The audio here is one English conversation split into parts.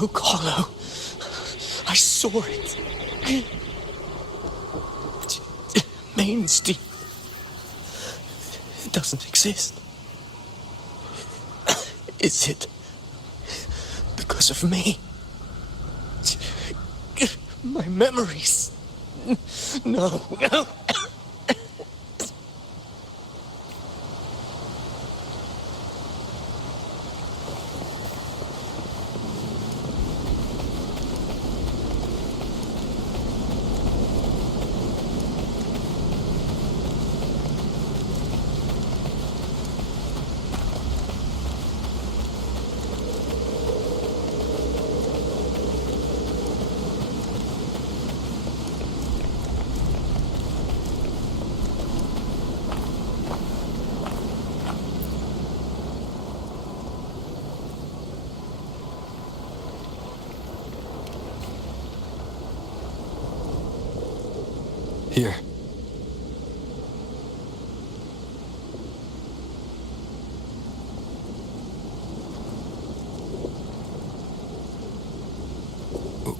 oak hollow. I saw it. Mainsty. It doesn't exist. Is it because of me? My memories. No. Here.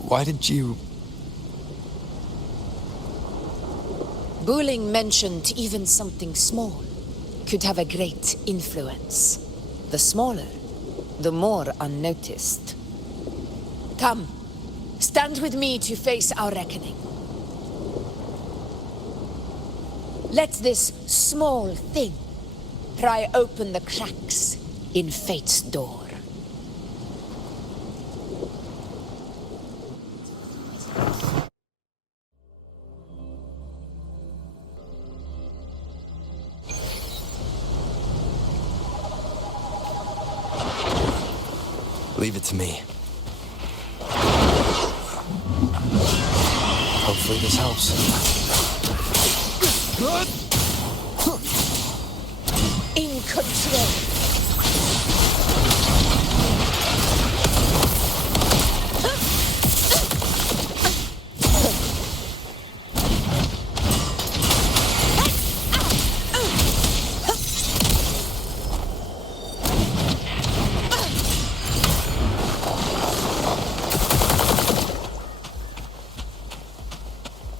Why did you... Bulling mentioned even something small could have a great influence. The smaller, the more unnoticed. Come, stand with me to face our reckoning. Let this small thing pry open the cracks in fate's door. Leave it to me. Hopefully this helps. In control.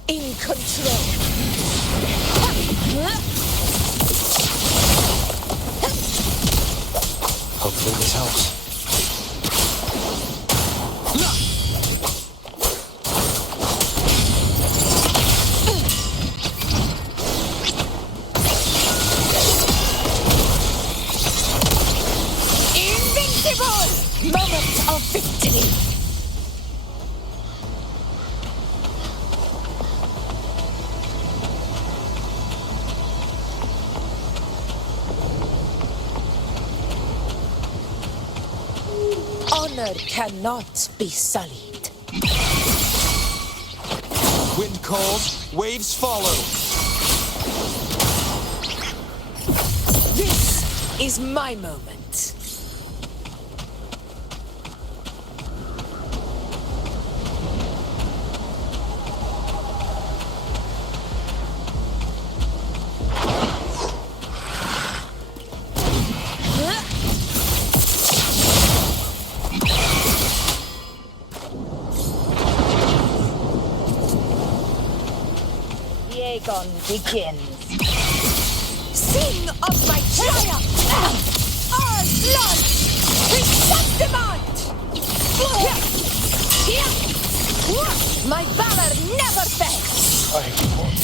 In control. Hopefully this helps. Invincible! Moment of victory! Honor cannot be sullied. Wind calls, waves follow. This is my moment. Begins. Sing of my triumph! All blood! Chrysanthemum! My valor never fails! I want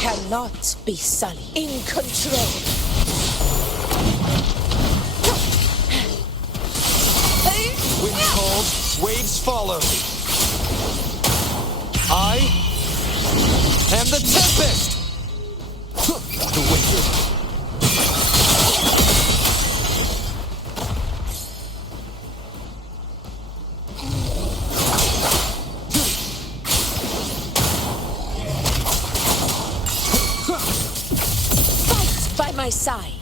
Cannot be sullied. In control. Wind calls, waves follow. I am the Tempest! The wicked. by my side.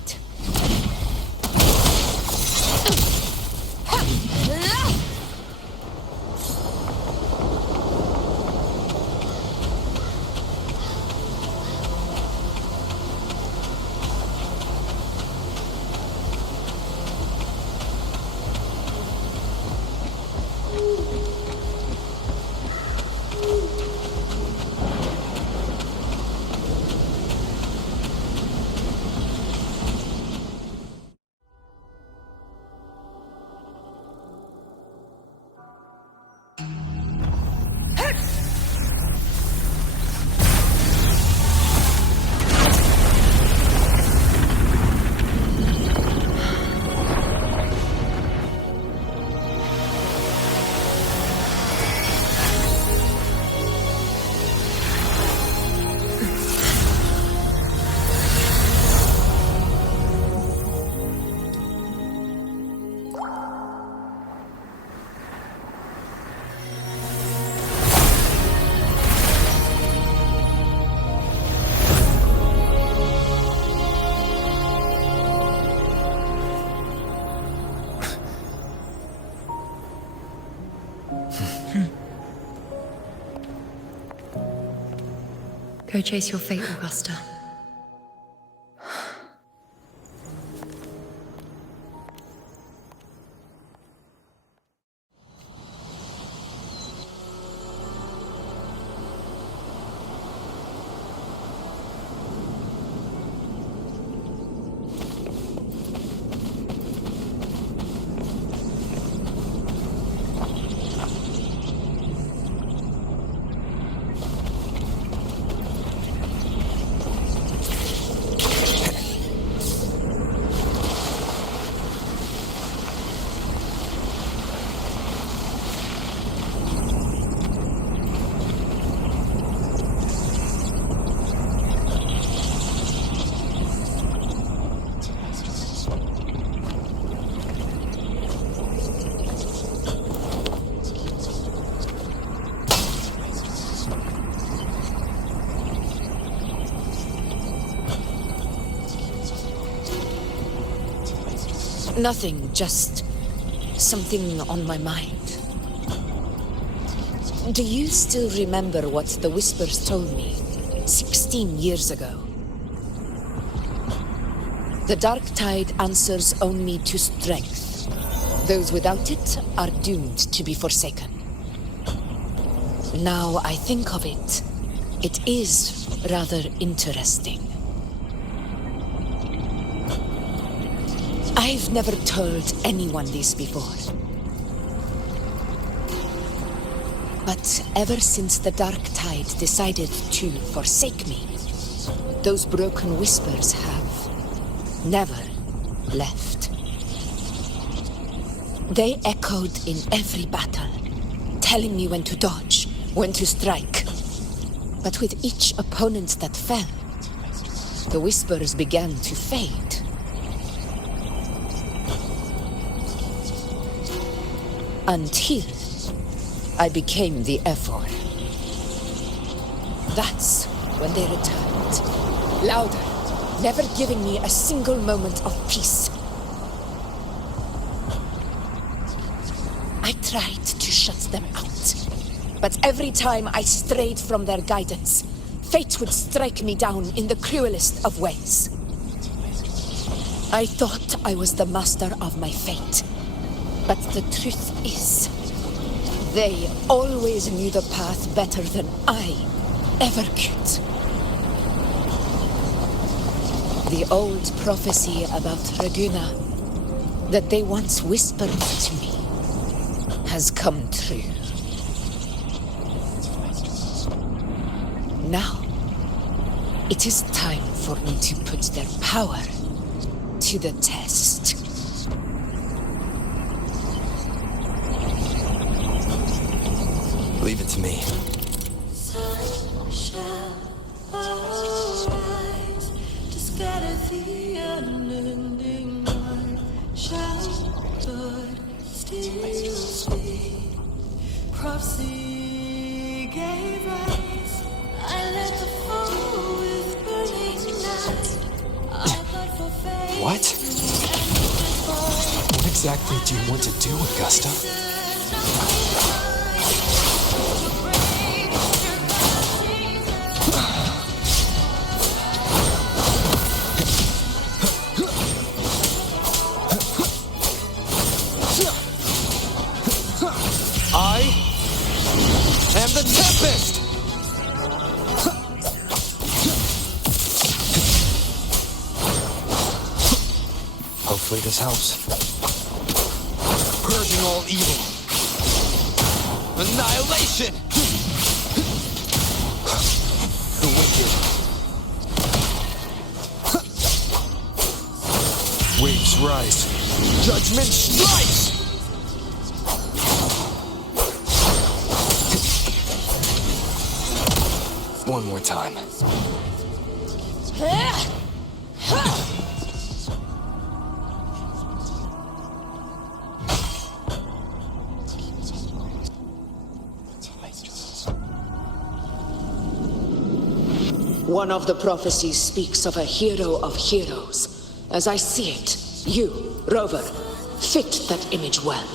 Go chase your fate, Augusta. Nothing, just something on my mind. Do you still remember what the Whispers told me 16 years ago? The dark tide answers only to strength. Those without it are doomed to be forsaken. Now I think of it, it is rather interesting. I've never told anyone this before. But ever since the dark tide decided to forsake me, those broken whispers have never left. They echoed in every battle, telling me when to dodge, when to strike. But with each opponent that fell, the whispers began to fade. Until I became the Ephor. That's when they returned. Louder, never giving me a single moment of peace. I tried to shut them out, but every time I strayed from their guidance, fate would strike me down in the cruelest of ways. I thought I was the master of my fate. But the truth is, they always knew the path better than I ever could. The old prophecy about Raguna, that they once whispered to me, has come true. Now, it is time for me to put their power to the test. Leave it to me. Sun shall arise to scatter the unending night. Shall God still speak? Prophecy gave rise. I let the fall with burning night. I What? What exactly do you want to do, Augusta? I am the Tempest! Hopefully this helps. Purging all evil. Annihilation! The wicked. Waves rise. Judgment strikes! One more time. One of the prophecies speaks of a hero of heroes. As I see it, you, Rover, fit that image well.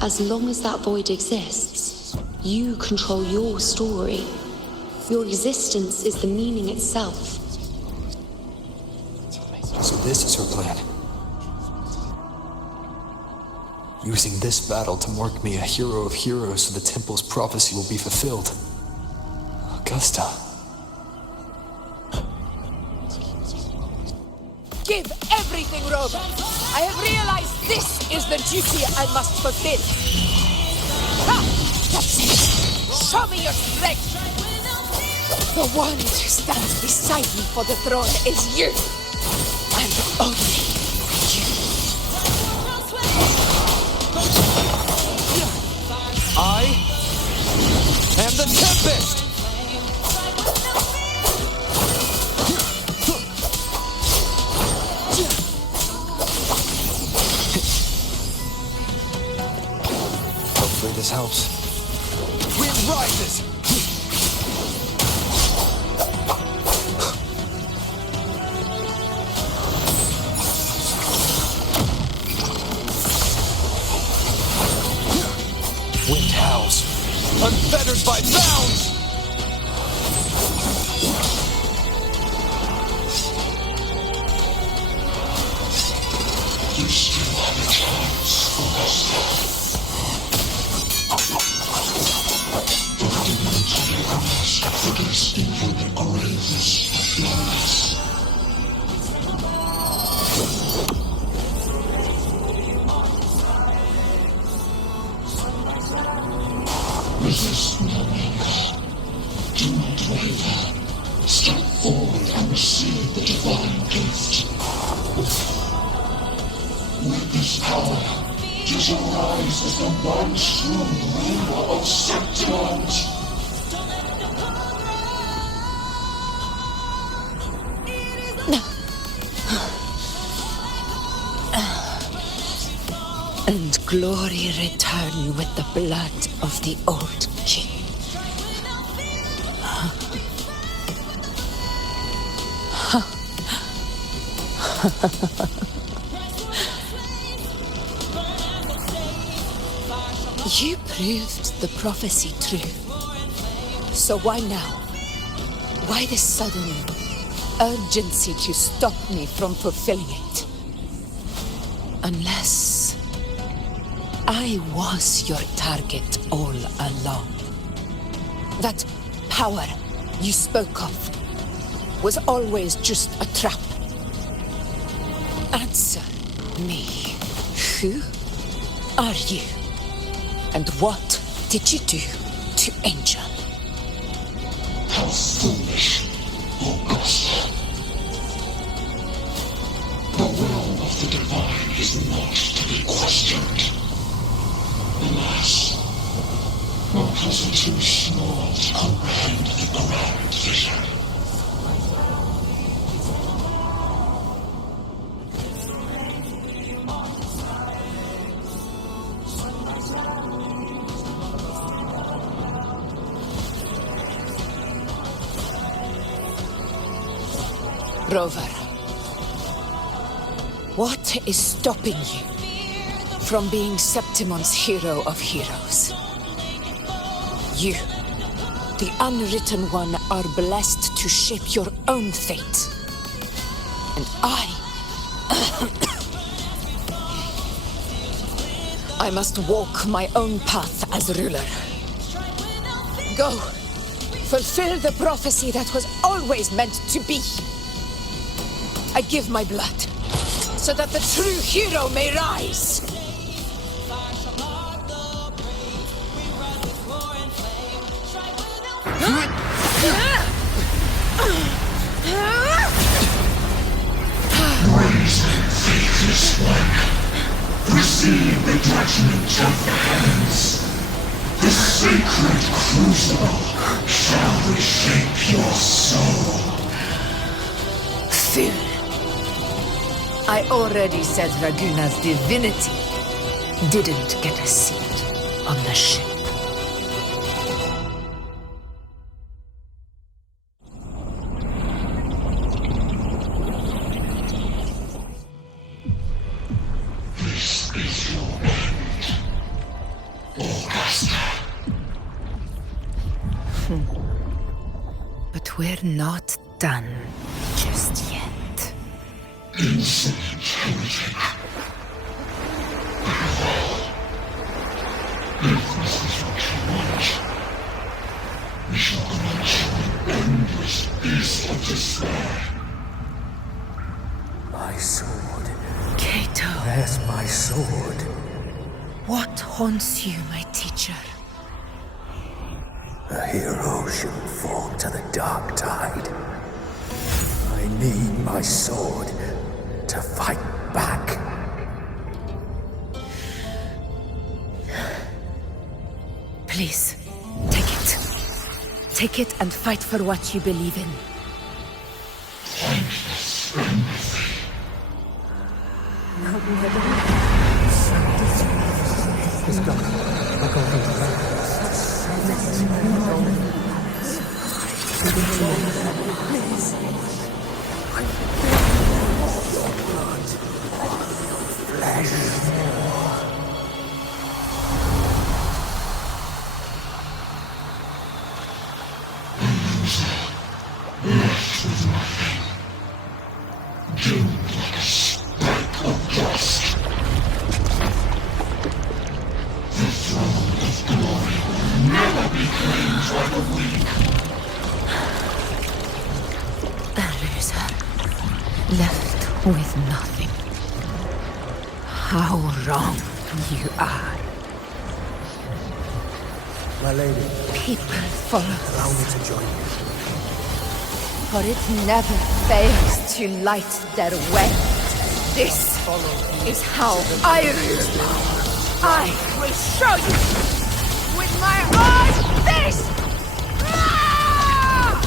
As long as that void exists, you control your story. Your existence is the meaning itself. So this is her plan. Using this battle to mark me a hero of heroes so the temple's prophecy will be fulfilled. Augusta. Give everything, Rover. I have realized this is the duty I must fulfill. Ha! That's it. Show me your strength. The one who stands beside me for the throne is you. And only you. I am the Tempest! Hopefully this helps. Wind rises! Wind howls. Unfettered by bounds! You still have a chance, Augusta. The demons of the past for destined for the graves flawless. Resist no anger. Do not waver. Step forward and receive the divine gift. With this power, just arise as the one true ruler of Septimus. And glory return with the blood of the old king. You proved the prophecy true. So why now? Why this sudden urgency to stop me from fulfilling it? Unless I was your target all along. That power you spoke of was always just a trap. Answer me. Who are you? And what did you do to Angel? How foolish, Augusta. The will of the divine is not to be questioned. Alas, mortals are too small to comprehend the grand vision. Rover, what is stopping you from being Septimon's hero of heroes? You, the unwritten one, are blessed to shape your own fate. And I must walk my own path as ruler. Go, fulfill the prophecy that was always meant to be. I give my blood, so that the true hero may rise. Brazen faithless one, receive the judgment of the heavens. The sacred crucible shall reshape your soul. Fool. I already said Raguna's divinity didn't get a seat on the ship. This is your end, Augusta. But we're not done just yet. Insolent heretic. Very well. If this is what you want, we shall grant you an endless peace of despair. My sword. Cato, Where's my sword? what haunts you, my teacher? A hero shouldn't fall to the dark tide. I need my sword to fight back. Please, take it. Take it and fight for what you believe in. Thankless empathy. Left with nothing. Doomed like a speck of dust. The throne of glory will never be claimed by the weak. A loser, left with nothing. How wrong you are. My lady, People follow allow me to join you. for it never fails to light their way. This is how I rule. I will show you with my own fist! Ah!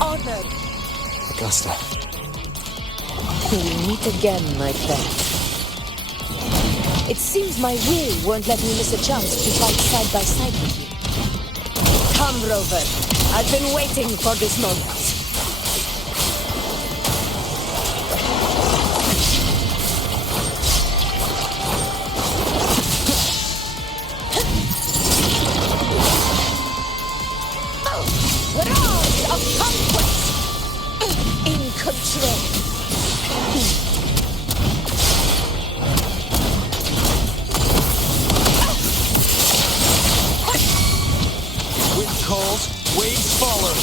Honor. Augusta, We'll meet again, my friend. It seems my will won't let me miss a chance to fight side by side with you. Come, Rover. I've been waiting for this moment. Round of conquest! In control. Wind calls, waves follow.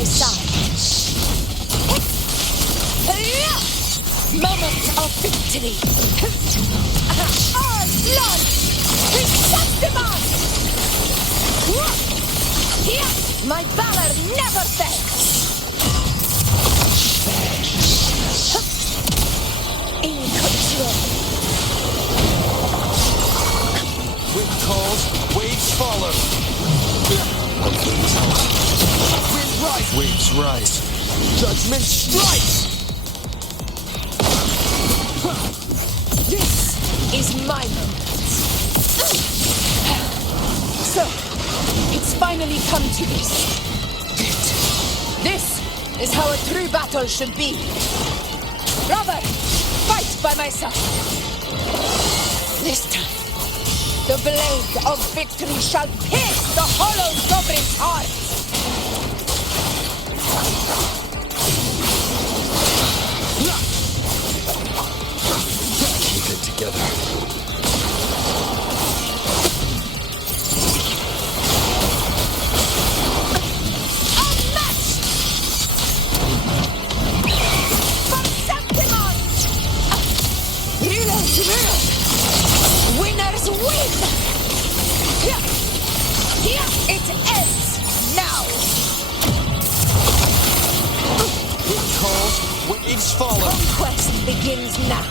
my side. Moment of victory. All blood. Septimon! Here, my valor never fails. In control. Wind calls, waves follow. Wind rise, waves rise. Judgment strikes! This is my moment. So, it's finally come to this. This is how a true battle should be. Brother, fight by my side. This time, the blade of victory shall pierce the hollow sovereign's heart. Keep it together. Winners win! Here it ends now! Wind calls, waves follow. Conquest begins now.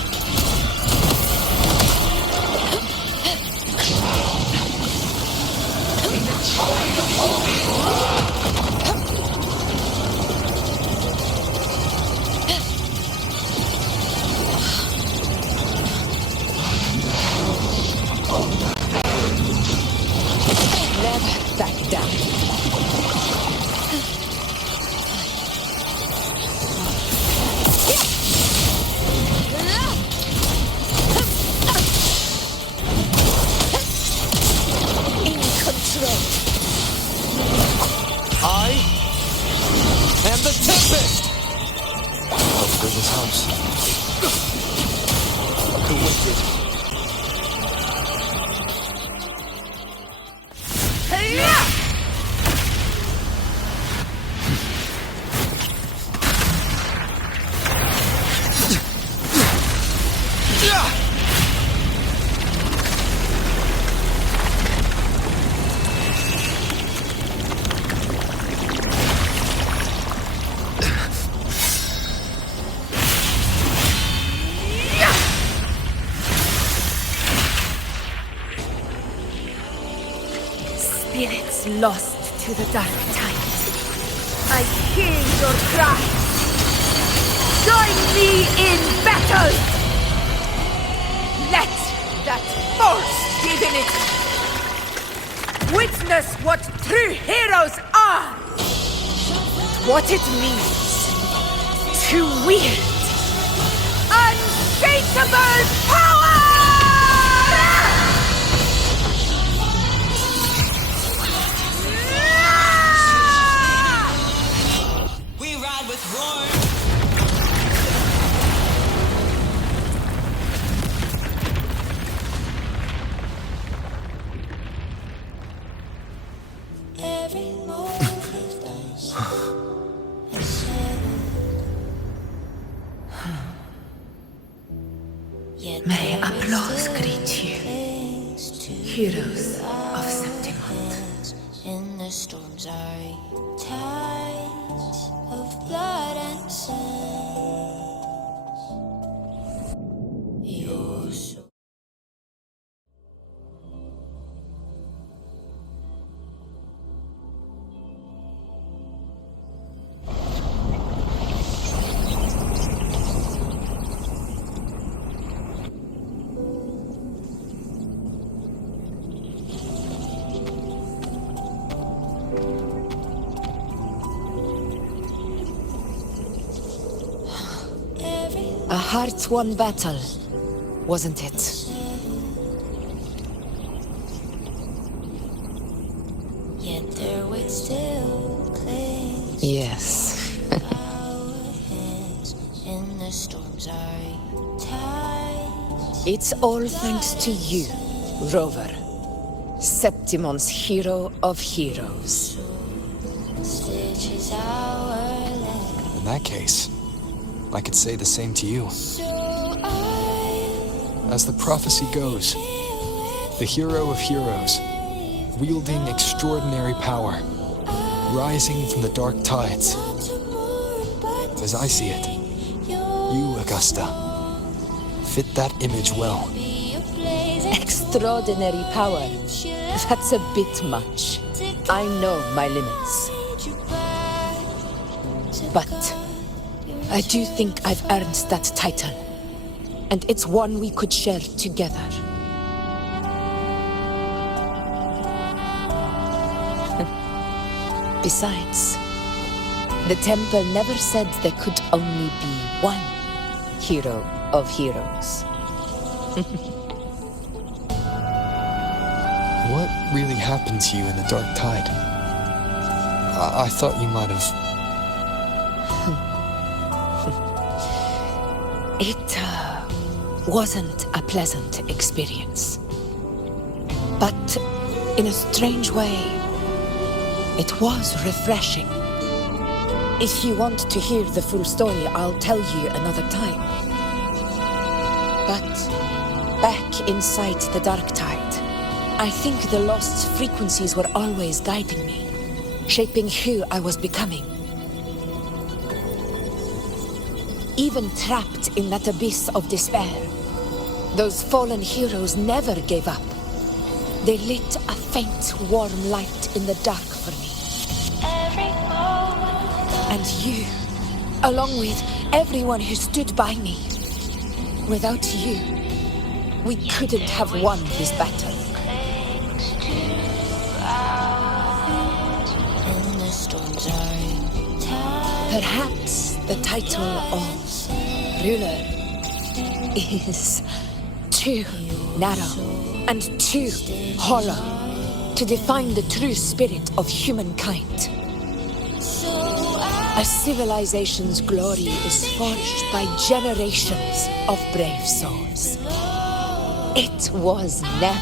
Never back down. In control. I am the Tempest! Over this house. The wicked. Spirits lost to the dark tide. I hear your cries. Join me in battle! Let that force divinity witness what true heroes are! What it means to wield unshakable power! We ride with roar. Every moment dies. May applause greet you, heroes of Septimon. In the storms are tides of blood and sand. Your soul. A heart-won battle, wasn't it? Yet their weight still clings. Yes. Our hands in the storms are tides. It's all thanks to you, Rover. Septimon's hero of heroes. Steady which is our land. In that case, I could say the same to you. So I As the prophecy goes, the hero of heroes, wielding extraordinary power, rising from the dark tides. As I see it, you, Augusta, fit that image well. Extraordinary power. That's a bit much. I know my limits. But I do think I've earned that title. And it's one we could share together. Besides, the temple never said there could only be one hero of heroes. What really happened to you in the dark tide? I thought you might have... It wasn't a pleasant experience. But in a strange way, it was refreshing. If you want to hear the full story, I'll tell you another time. But back inside the dark tide, I think the lost frequencies were always guiding me, shaping who I was becoming. Even trapped in that abyss of despair, those fallen heroes never gave up. They lit a faint, warm light in the dark for me. And you, along with everyone who stood by me. Without you, we couldn't have won this battle. Perhaps the title of ruler is too narrow and too hollow to define the true spirit of humankind. A civilization's glory is forged by generations of brave souls. It was never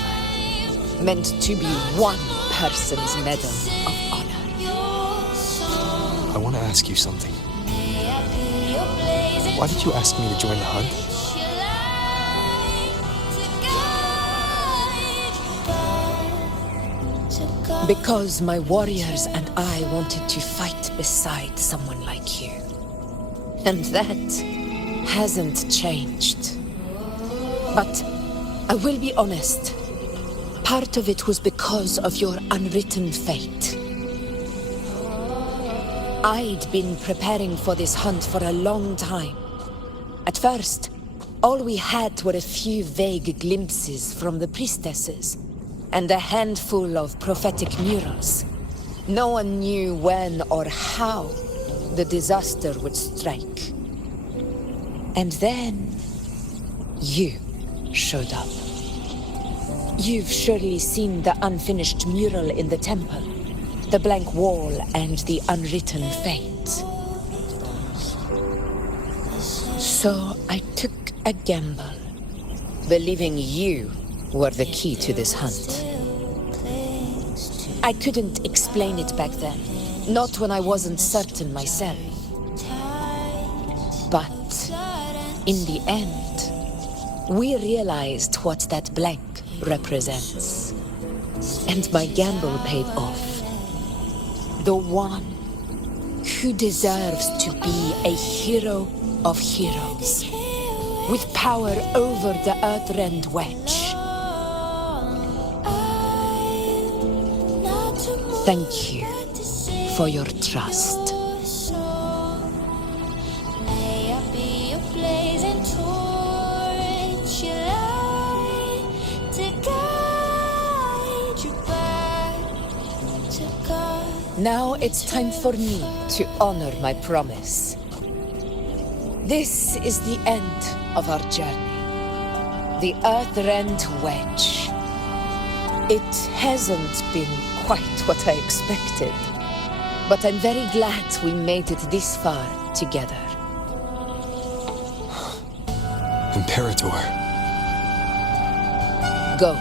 meant to be one person's medal of honor. I want to ask you something. Why did you ask me to join the hunt? Because my warriors and I wanted to fight beside someone like you. And that hasn't changed. But I will be honest. Part of it was because of your unwritten fate. I'd been preparing for this hunt for a long time. At first, all we had were a few vague glimpses from the priestesses, and a handful of prophetic murals. No one knew when or how the disaster would strike. And then, you showed up. You've surely seen the unfinished mural in the temple, the blank wall and the unwritten fate. So I took a gamble, believing you were the key to this hunt. I couldn't explain it back then, not when I wasn't certain myself. But in the end, we realized what that blank represents. And my gamble paid off. The one who deserves to be a hero of heroes, with power over the Earthrend Wedge. Thank you for your trust. Now it's time for me to honor my promise. This is the end of our journey. The Earthrend Wedge. It hasn't been quite what I expected, but I'm very glad we made it this far together. Imperator. Go.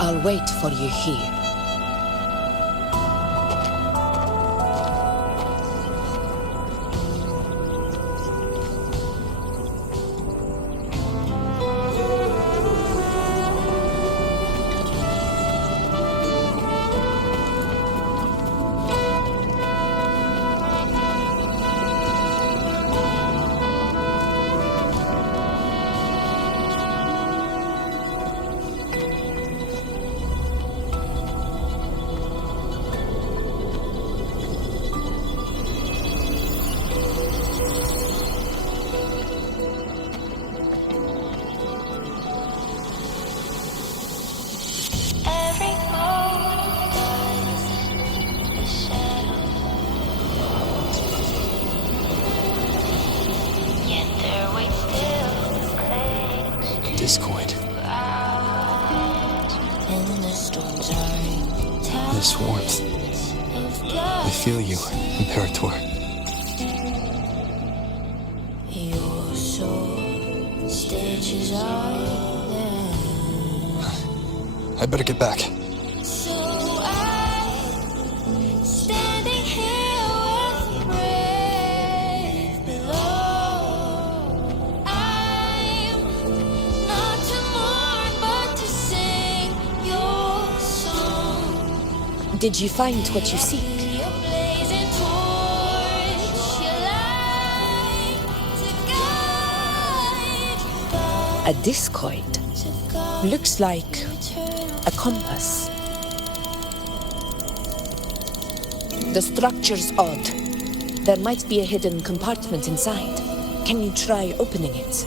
I'll wait for you here. this warmth. I feel you, Imperator. Your soul stitches island. I better get back. So I'm standing here with brave below. I'm not to mourn, but to sing your song. Did you find what you seek? Your blazing torch, your light to guide. A discoid. Looks like a compass. The structure's odd. There might be a hidden compartment inside. Can you try opening it?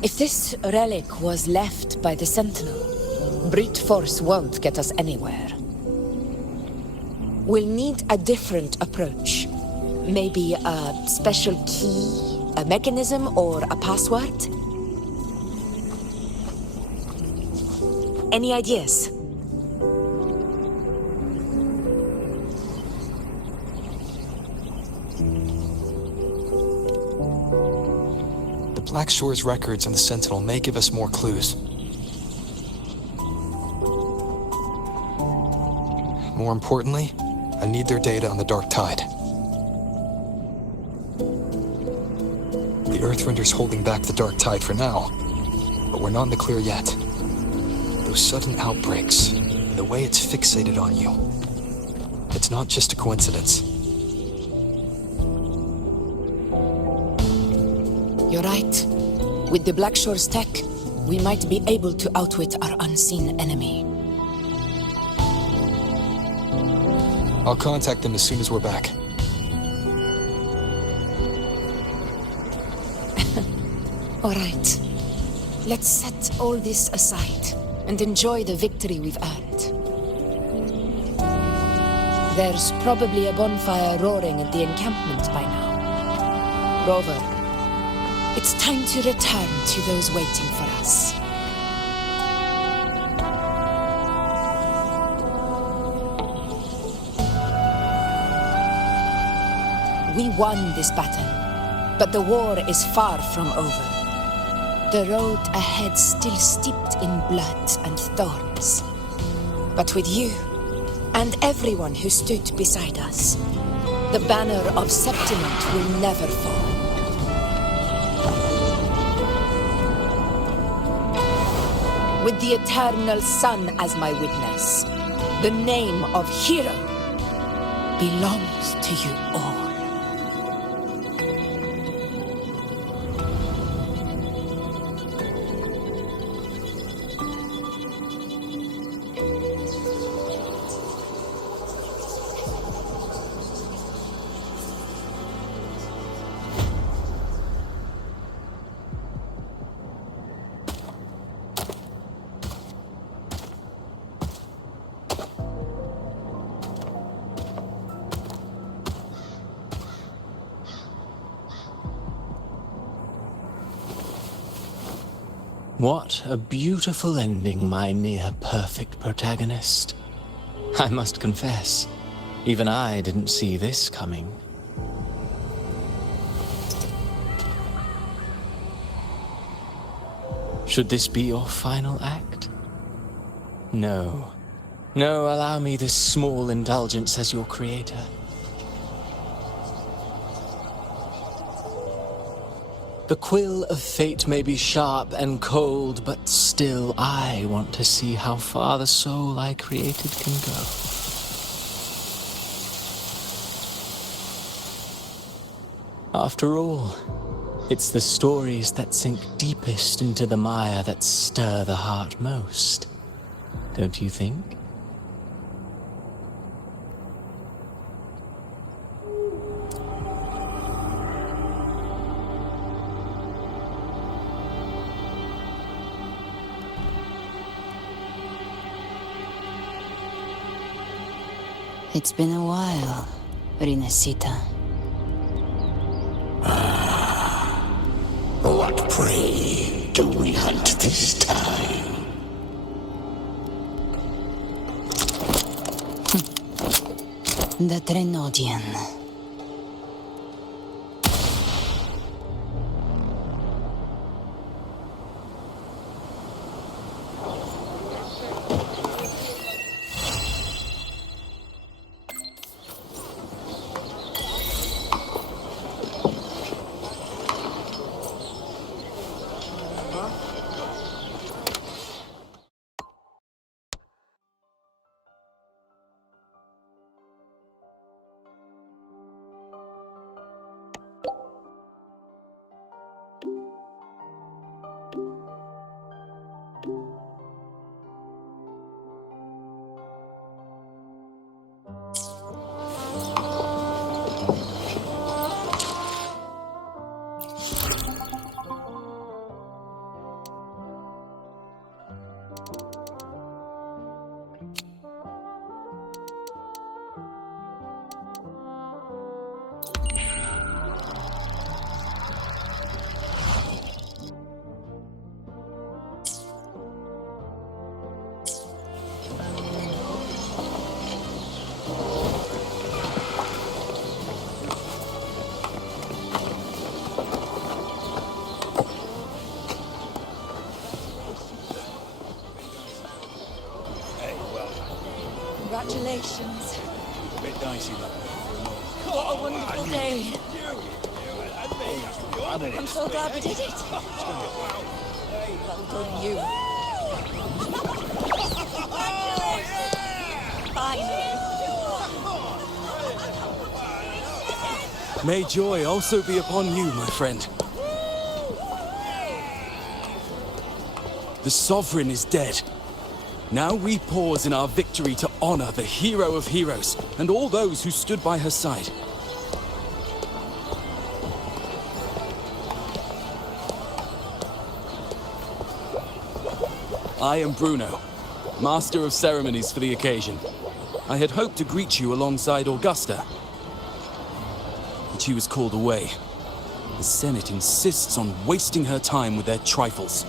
If this relic was left by the Sentinel, brute force won't get us anywhere. We'll need a different approach. Maybe a special key, a mechanism, or a password? Any ideas? Black Shore's records and the Sentinel may give us more clues. More importantly, I need their data on the Dark Tide. The Earthrender's holding back the Dark Tide for now, but we're not in the clear yet. Those sudden outbreaks, the way it's fixated on you, it's not just a coincidence. You're right. With the Black Shore's tech, we might be able to outwit our unseen enemy. I'll contact them as soon as we're back. All right. Let's set all this aside and enjoy the victory we've earned. There's probably a bonfire roaring at the encampment by now. Rover, it's time to return to those waiting for us. We won this battle, but the war is far from over. The road ahead still steeped in blood and thorns. But with you, and everyone who stood beside us, the banner of Septiment will never fall. With the eternal sun as my witness, the name of hero belongs to you all. What a beautiful ending, my near-perfect protagonist. I must confess, even I didn't see this coming. Should this be your final act? No. No, allow me this small indulgence as your creator. The quill of fate may be sharp and cold, but still I want to see how far the soul I created can go. After all, it's the stories that sink deepest into the mire that stir the heart most, don't you think? It's been a while, Rinesita. What prey do we hunt this time? The Trenodian. Congratulations. A bit dicey, that What a wonderful day. I'm so glad we did it. Well done, you. Finally. May joy also be upon you, my friend. The Sovereign is dead. Now we pause in our victory to honor the hero of heroes and all those who stood by her side. I am Bruno, Master of Ceremonies for the occasion. I had hoped to greet you alongside Augusta, but she was called away. The Senate insists on wasting her time with their trifles.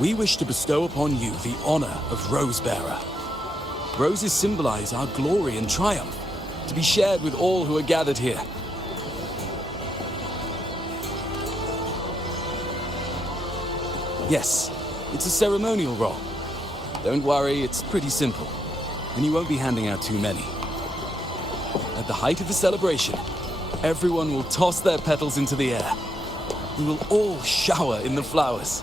We wish to bestow upon you the honor of Rosebearer. Roses symbolize our glory and triumph, to be shared with all who are gathered here. Yes, it's a ceremonial role. Don't worry, it's pretty simple, and you won't be handing out too many. At the height of the celebration, everyone will toss their petals into the air. We will all shower in the flowers.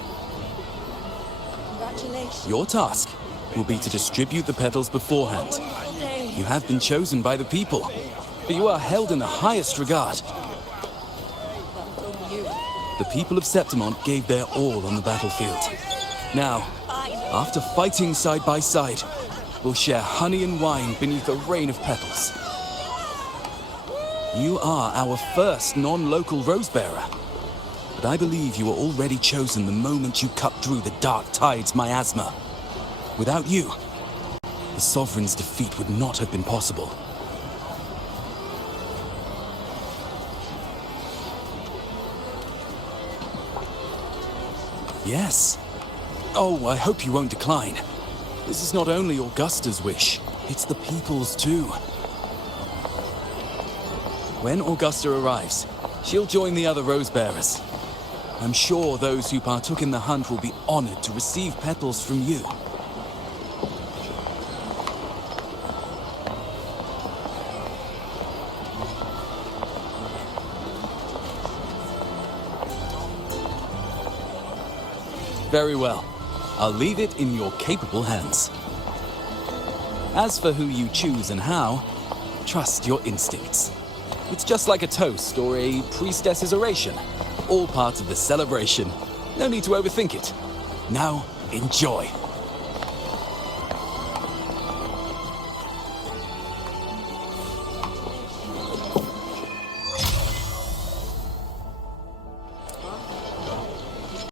Congratulations. Your task will be to distribute the petals beforehand. Wonderful day. You have been chosen by the people, but you are held in the highest regard. Well done, you. The people of Septimont gave their all on the battlefield. Now, after fighting side by side, we'll share honey and wine beneath a rain of petals. You are our first non-local Rosebearer, but I believe you were already chosen the moment you cut through the dark tide's miasma. Without you, the Sovereign's defeat would not have been possible. Yes. Oh, I hope you won't decline. This is not only Augusta's wish, it's the people's too. When Augusta arrives, she'll join the other Rosebearers. I'm sure those who partook in the hunt will be honored to receive petals from you. Very well. I'll leave it in your capable hands. As for who you choose and how, trust your instincts. It's just like a toast or a priestess's oration. All part of the celebration. No need to overthink it. Now, enjoy.